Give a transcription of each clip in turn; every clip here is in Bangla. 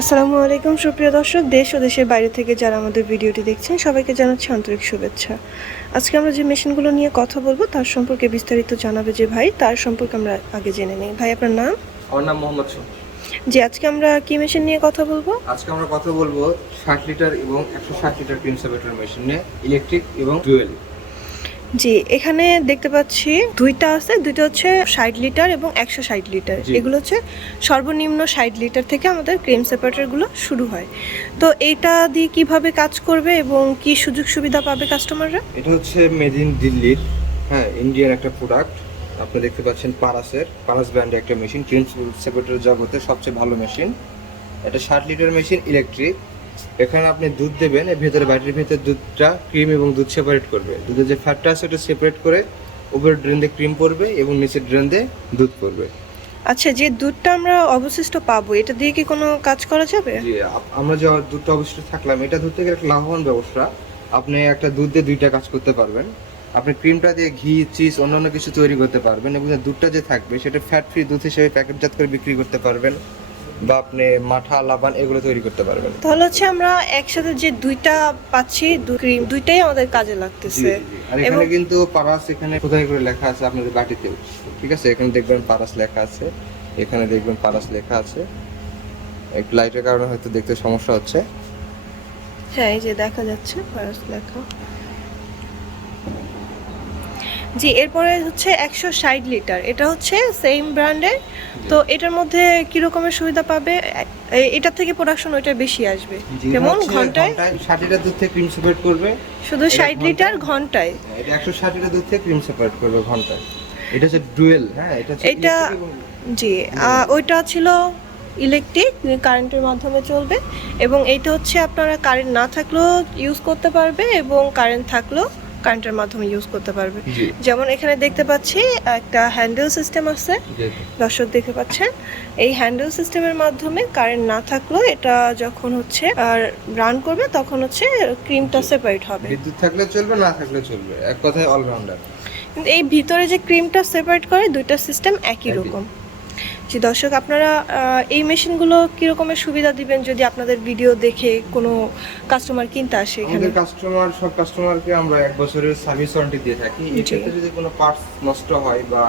আসসালামু আলাইকুম সুপ্রিয় দর্শক দেশ ও দেশের বাইরে থেকে যারা আমাদের ভিডিওটি দেখছেন সবাইকে জানাচ্ছি আন্তরিক শুভেচ্ছা আজকে আমরা যে মেশিনগুলো নিয়ে কথা বলবো তার সম্পর্কে বিস্তারিত জানাবে যে ভাই তার সম্পর্কে আমরা আগে জেনে নিই ভাই আপনার নাম আমার নাম মোহাম্মদ জি আজকে আমরা কি মেশিন নিয়ে কথা বলবো আজকে আমরা কথা বলবো ষাট লিটার এবং একশো ষাট লিটার ক্রিম মেশিন নিয়ে ইলেকট্রিক এবং ডুয়েল জি এখানে দেখতে পাচ্ছি দুইটা আছে দুইটা হচ্ছে ষাট লিটার এবং একশো ষাট লিটার এগুলো হচ্ছে সর্বনিম্ন ষাট লিটার থেকে আমাদের ক্রিম সেপারেটারগুলো শুরু হয় তো এটা দিয়ে কিভাবে কাজ করবে এবং কি সুযোগ সুবিধা পাবে কাস্টমাররা এটা হচ্ছে মেড ইন দিল্লির হ্যাঁ ইন্ডিয়ান একটা প্রোডাক্ট আপনি দেখতে পাচ্ছেন পারাসের পারাস ব্র্যান্ডের একটা মেশিন ক্রিম সেপারেটার জগতে সবচেয়ে ভালো মেশিন এটা ষাট লিটার মেশিন ইলেকট্রিক এখানে আপনি দুধ দেবেন এর ভেতরে বাটির ভেতরে দুধটা ক্রিম এবং দুধ সেপারেট করবে দুধের যে ফ্যাটটা আছে ওটা সেপারেট করে উপরে ড্রেন দিয়ে ক্রিম পড়বে এবং নিচের ড্রেন দিয়ে দুধ পড়বে আচ্ছা যে দুধটা আমরা অবশিষ্ট পাবো এটা দিয়ে কি কোনো কাজ করা যাবে আমরা যে দুধটা অবশিষ্ট থাকলাম এটা ধরতে গেলে একটা লাভবান ব্যবস্থা আপনি একটা দুধ দিয়ে দুইটা কাজ করতে পারবেন আপনি ক্রিমটা দিয়ে ঘি চিজ অন্যান্য কিছু তৈরি করতে পারবেন এবং দুধটা যে থাকবে সেটা ফ্যাট ফ্রি দুধ হিসেবে প্যাকেটজাত করে বিক্রি করতে পারবেন বা আপনি মাঠা লাবান এগুলো তৈরি করতে পারবেন তাহলে হচ্ছে আমরা একসাথে যে দুইটা পাচ্ছি ক্রিম দুইটাই আমাদের কাজে লাগতেছে আর এখানে কিন্তু পারাস এখানে কোথায় করে লেখা আছে আপনাদের বাটিতে ঠিক আছে এখানে দেখবেন পারাস লেখা আছে এখানে দেখবেন পারাস লেখা আছে একটু লাইটের কারণে হয়তো দেখতে সমস্যা হচ্ছে হ্যাঁ এই যে দেখা যাচ্ছে পারাস লেখা জি এরপরে হচ্ছে একশো ষাট লিটার এটা হচ্ছে সেম ব্র্যান্ডের তো এটার মধ্যে কিরকমের সুবিধা পাবে এটার থেকে প্রোডাকশন ওইটা বেশি আসবে কেমন ঘন্টায় ষাট লিটার দুধ থেকে ক্রিম সেপারেট করবে শুধু ষাট লিটার ঘন্টায় হ্যাঁ, এটা একশো ষাট লিটার দুধ থেকে ক্রিম সেপারেট করবে ঘন্টায় এটা হচ্ছে ডুয়েল হ্যাঁ এটা এটা জি ওইটা ছিল ইলেকট্রিক কারেন্টের মাধ্যমে চলবে এবং এইটা হচ্ছে আপনারা কারেন্ট না থাকলেও ইউজ করতে পারবে এবং কারেন্ট থাকলেও কারেন্টের মাধ্যমে ইউজ করতে পারবে যেমন এখানে দেখতে পাচ্ছি একটা হ্যান্ডেল সিস্টেম আছে দর্শক দেখতে পাচ্ছেন এই হ্যান্ডেল সিস্টেমের মাধ্যমে কারেন্ট না থাকলেও এটা যখন হচ্ছে আর রান করবে তখন হচ্ছে ক্রিমটা সেপারেট হবে বিদ্যুৎ থাকলে চলবে না থাকলে চলবে এক কথায় অলরাউন্ডার এই ভিতরে যে ক্রিমটা সেপারেট করে দুইটা সিস্টেম একই রকম জি দর্শক আপনারা এই মেশিনগুলো কিরকমের সুবিধা দিবেন যদি আপনাদের ভিডিও দেখে কোনো কাস্টমার কিনতে আসে এখানে আমাদের কাস্টমার সব কাস্টমারকে আমরা এক বছরের সার্ভিস ওয়ারেন্টি দিয়ে থাকি এক্ষেত্রে যদি কোনো পার্টস নষ্ট হয় বা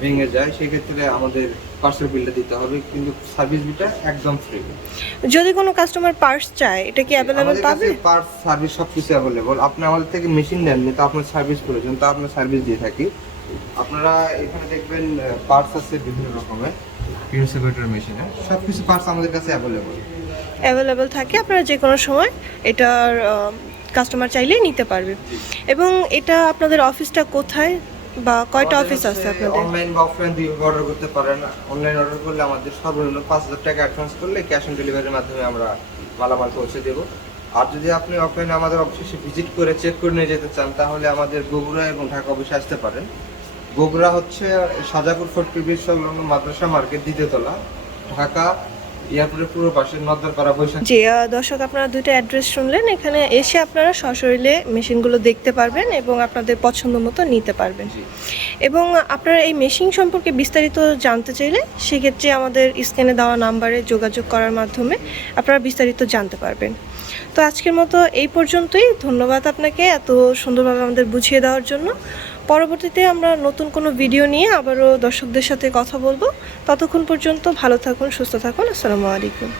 ভেঙে যায় সেক্ষেত্রে আমাদের পার্সেল বিলটা দিতে হবে কিন্তু সার্ভিস বিলটা একদম ফ্রি যদি কোনো কাস্টমার পার্টস চায় এটা কি অ্যাভেলেবল পাবে পার্টস সার্ভিস সব কিছু অ্যাভেলেবল আপনি আমাদের থেকে মেশিন নেন তো আপনার সার্ভিস প্রয়োজন তো আপনার সার্ভিস দিয়ে থাকি আপনারা এখানে দেখবেন পার্টস আছে বিভিন্ন রকমের পিউসিভেটর মেশিনে সব কিছু পার্টস আমাদের কাছে অ্যাভেলেবল অ্যাভেলেবল থাকে আপনারা যে কোনো সময় এটার কাস্টমার চাইলেই নিতে পারবে এবং এটা আপনাদের অফিসটা কোথায় বা কয়টা অফিস আছে আপনাদের অনলাইন বা অফলাইন দুই অর্ডার করতে পারেন অনলাইন অর্ডার করলে আমাদের সর্বনিম্ন পাঁচ হাজার টাকা অ্যাডভান্স করলে ক্যাশ অন ডেলিভারির মাধ্যমে আমরা মালামাল পৌঁছে দেবো আর যদি আপনি অফলাইনে আমাদের অফিসে ভিজিট করে চেক করে নিয়ে যেতে চান তাহলে আমাদের বগুড়া এবং ঢাকা অফিসে আসতে পারেন গোগরা হচ্ছে সাজাপুর ফটকিবির সংলগ্ন মাদ্রাসা মার্কেট দ্বিতীয়তলা ঢাকা যে দর্শক আপনারা দুইটা অ্যাড্রেস শুনলেন এখানে এসে আপনারা সশরীরে মেশিনগুলো দেখতে পারবেন এবং আপনাদের পছন্দ মতো নিতে পারবেন এবং আপনারা এই মেশিন সম্পর্কে বিস্তারিত জানতে চাইলে সেক্ষেত্রে আমাদের স্ক্যানে দেওয়া নাম্বারে যোগাযোগ করার মাধ্যমে আপনারা বিস্তারিত জানতে পারবেন তো আজকের মতো এই পর্যন্তই ধন্যবাদ আপনাকে এত সুন্দরভাবে আমাদের বুঝিয়ে দেওয়ার জন্য পরবর্তীতে আমরা নতুন কোনো ভিডিও নিয়ে আবারও দর্শকদের সাথে কথা বলবো ততক্ষণ পর্যন্ত ভালো থাকুন সুস্থ থাকুন আসসালামু আলাইকুম